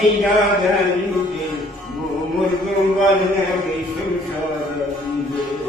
پیدادن دل مرگم بال نبیشم شادن دل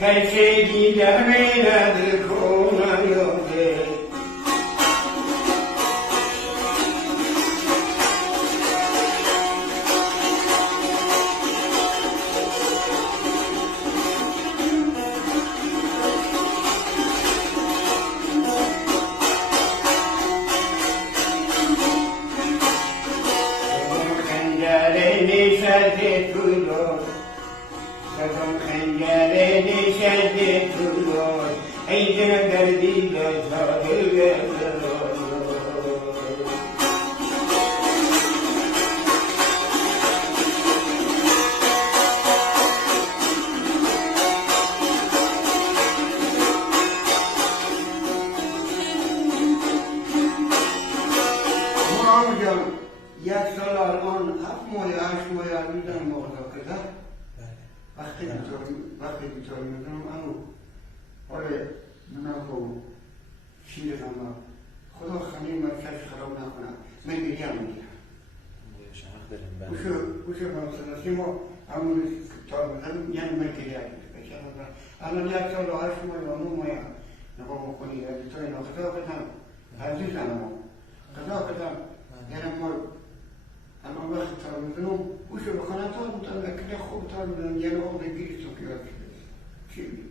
کشیدی دمیند کنم یاده نشد طولان سزم خنجر نشد طولان ای جنم در دیده ساحل یک سال الان 7 ماه 8 ماه میدونم مذاکره وقتی بیچاره میدونم اما آره نکنم شیر همه خدا خمین مرکز خراب نکنم من گریم میگیرم گوشه فرانسناسی ما همون کتاب بزنم یعنی من گریم میگیرم الان 1 سال و 8 ماه و 9 ماه نقام کنی عزیزای ناخدا کدم عزیزم ما خدا کدم یعنی ما اما وقت تار میدونم گوشه بخانه تار میدونم وکیل خوب تار میدونم یعنی آب بگیری تو که یاد شده چی بید؟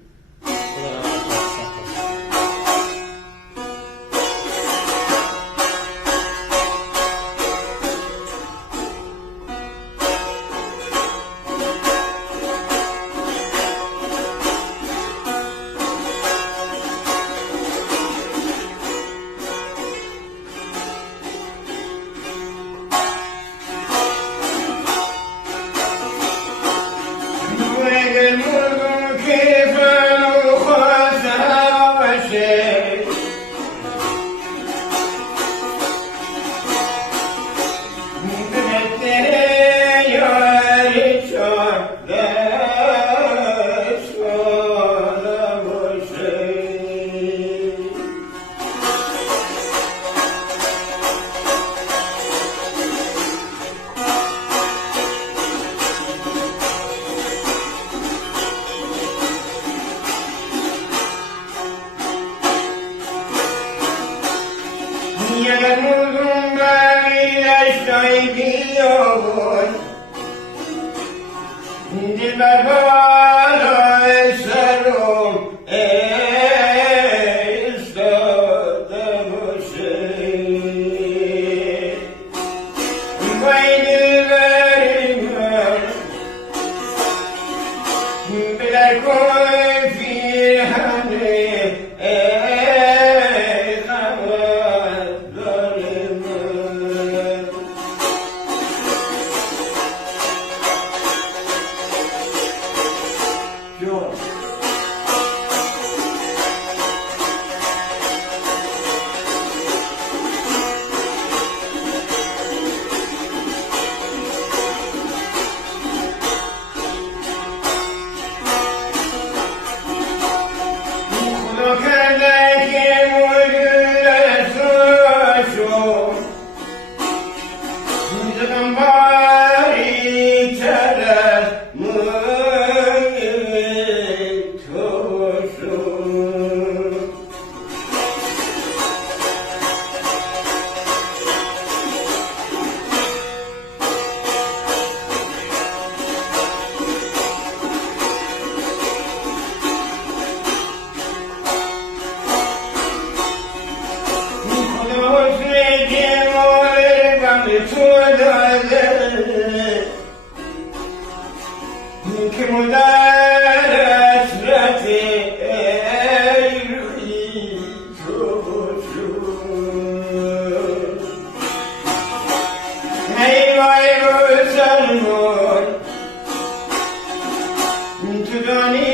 ای وای مسلمان تو دانی